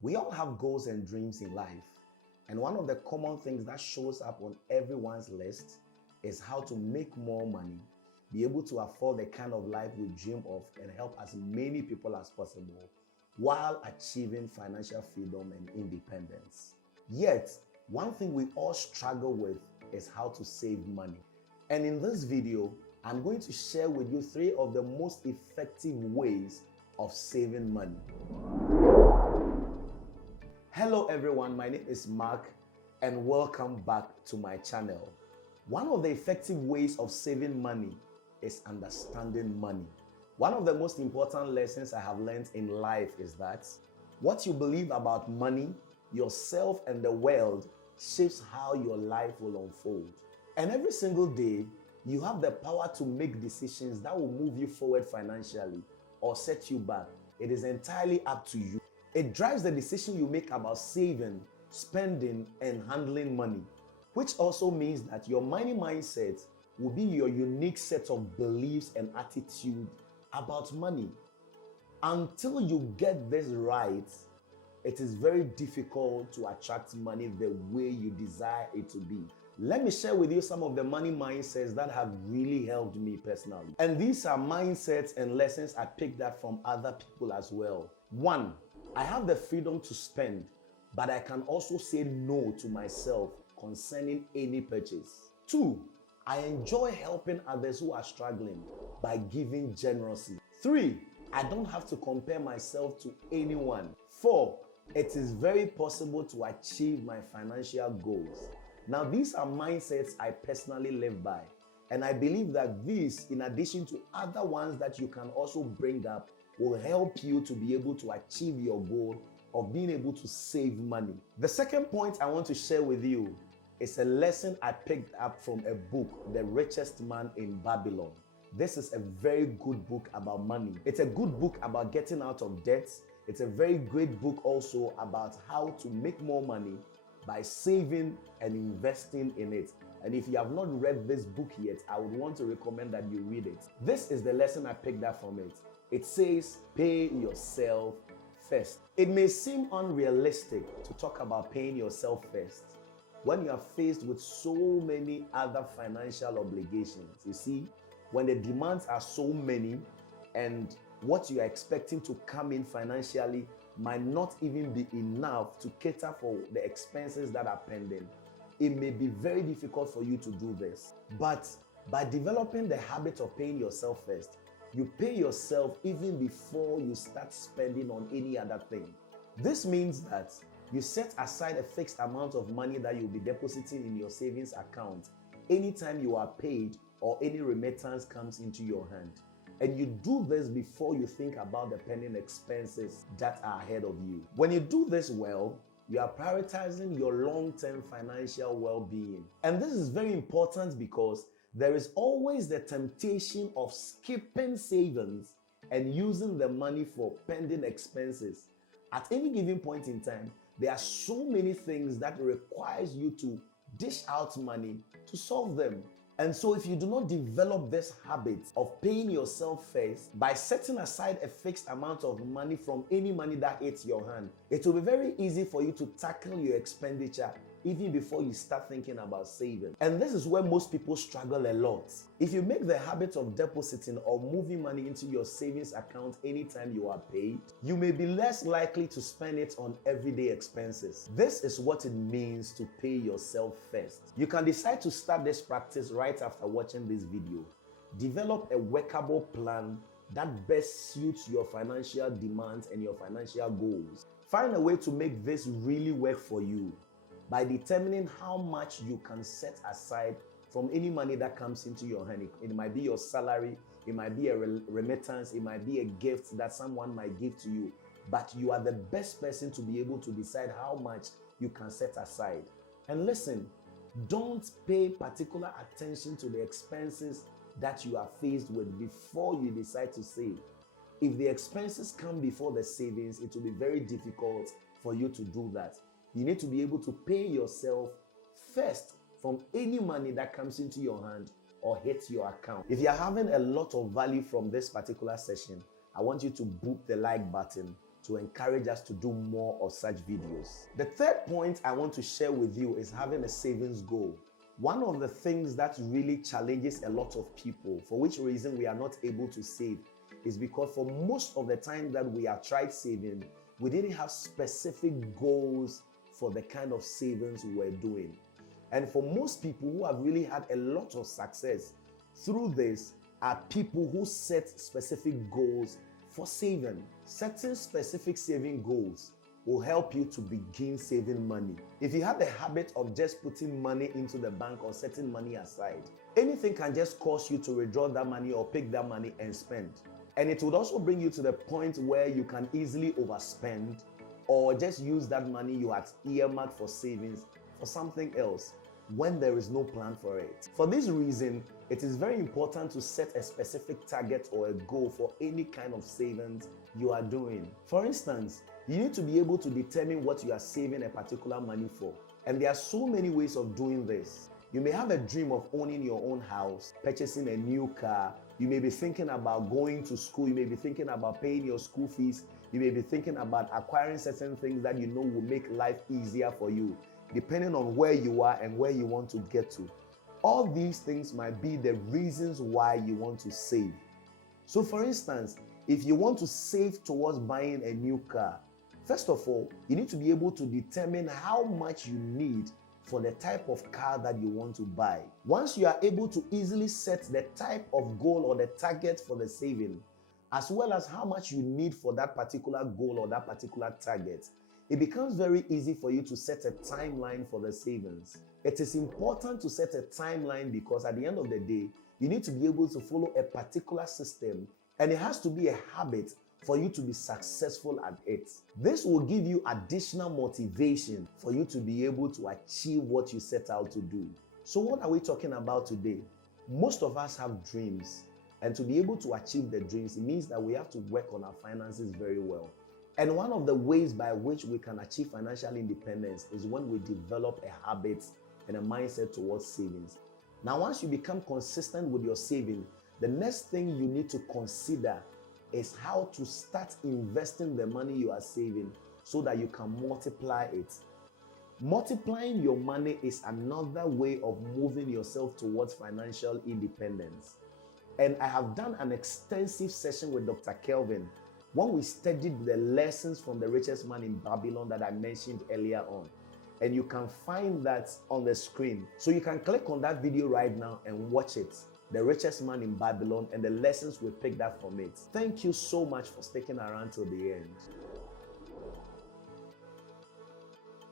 We all have goals and dreams in life, and one of the common things that shows up on everyone's list is how to make more money, be able to afford the kind of life we dream of, and help as many people as possible while achieving financial freedom and independence. Yet, one thing we all struggle with is how to save money. And in this video, I'm going to share with you 3 of the most effective ways of saving money. Hello everyone, my name is Mark and welcome back to my channel. One of the effective ways of saving money is understanding money. One of the most important lessons I have learned in life is that what you believe about money, yourself, and the world shapes how your life will unfold. And every single day, you have the power to make decisions that will move you forward financially or set you back. It is entirely up to you. It drives the decision you make about saving, spending, and handling money, which also means that your money mindset will be your unique set of beliefs and attitude about money. Until you get this right, it is very difficult to attract money the way you desire it to be. Let me share with you some of the money mindsets that have really helped me personally. And these are mindsets and lessons I picked up from other people as well. 1, I have the freedom to spend, but I can also say no to myself concerning any purchase. 2, I enjoy helping others who are struggling by giving generously. 3, I don't have to compare myself to anyone. 4, it is very possible to achieve my financial goals. Now, these are mindsets I personally live by, and I believe that these, in addition to other ones that you can also bring up, will help you to be able to achieve your goal of being able to save money. The second point I want to share with you is a lesson I picked up from a book, The Richest Man in Babylon. This is a very good book about money. It's a good book about getting out of debt. It's a very great book also about how to make more money by saving and investing in it. And if you have not read this book yet, I would want to recommend that you read it. This is the lesson I picked up from it. It says, pay yourself first. It may seem unrealistic to talk about paying yourself first when you are faced with so many other financial obligations. You see, when the demands are so many and what you are expecting to come in financially might not even be enough to cater for the expenses that are pending, it may be very difficult for you to do this. But by developing the habit of paying yourself first, you pay yourself even before you start spending on any other thing. This means that you set aside a fixed amount of money that you'll be depositing in your savings account anytime you are paid or any remittance comes into your hand. And you do this before you think about the pending expenses that are ahead of you. When you do this well, you are prioritizing your long-term financial well-being. And this is very important because there is always the temptation of skipping savings and using the money for pending expenses. At any given point in time, there are so many things that requires you to dish out money to solve them. And so if you do not develop this habit of paying yourself first by setting aside a fixed amount of money from any money that hits your hand, it will be very easy for you to tackle your expenditure even before you start thinking about saving. And this is where most people struggle a lot. If you make the habit of depositing or moving money into your savings account anytime you are paid, you may be less likely to spend it on everyday expenses. This is what it means to pay yourself first. You can decide to start this practice right after watching this video. Develop a workable plan that best suits your financial demands and your financial goals. Find a way to make this really work for you by determining how much you can set aside from any money that comes into your hand. It might be your salary, it might be a remittance, it might be a gift that someone might give to you, but you are the best person to be able to decide how much you can set aside. And listen, don't pay particular attention to the expenses that you are faced with before you decide to save. If the expenses come before the savings, it will be very difficult for you to do that. You need to be able to pay yourself first from any money that comes into your hand or hits your account. If you're having a lot of value from this particular session, I want you to boot the like button to encourage us to do more of such videos. The third point I want to share with you is having a savings goal. One of the things that really challenges a lot of people, for which reason we are not able to save, is because for most of the time that we have tried saving, we didn't have specific goals for the kind of savings we were doing. And for most people who have really had a lot of success through this are people who set specific goals for saving. Setting specific saving goals will help you to begin saving money. If you have the habit of just putting money into the bank or setting money aside, anything can just cause you to withdraw that money or pick that money and spend. And it would also bring you to the point where you can easily overspend or just use that money you had earmarked for savings for something else when there is no plan for it. For this reason, it is very important to set a specific target or a goal for any kind of savings you are doing. For instance, you need to be able to determine what you are saving a particular money for. And there are so many ways of doing this. You may have a dream of owning your own house, purchasing a new car. You may be thinking about going to school. You may be thinking about paying your school fees. You may be thinking about acquiring certain things that you know will make life easier for you, depending on where you are and where you want to get to. All these things might be the reasons why you want to save. So for instance, if you want to save towards buying a new car, first of all, you need to be able to determine how much you need for the type of car that you want to buy. Once you are able to easily set the type of goal or the target for the saving, as well as how much you need for that particular goal or that particular target, it becomes very easy for you to set a timeline for the savings. It is important to set a timeline because at the end of the day, you need to be able to follow a particular system, and it has to be a habit for you to be successful at it. This will give you additional motivation for you to be able to achieve what you set out to do. So what are we talking about today? Most of us have dreams, and to be able to achieve the dreams, it means that we have to work on our finances very well. And one of the ways by which we can achieve financial independence is when we develop a habit and a mindset towards savings. Now, once you become consistent with your saving, the next thing you need to consider is how to start investing the money you are saving so that you can multiply it. Multiplying your money is another way of moving yourself towards financial independence. And I have done an extensive session with Dr. Kelvin when we studied the lessons from the richest man in Babylon that I mentioned earlier on. And you can find that on the screen. So you can click on that video right now and watch it. The richest man in Babylon and the lessons we picked up from it. Thank you so much for sticking around till the end.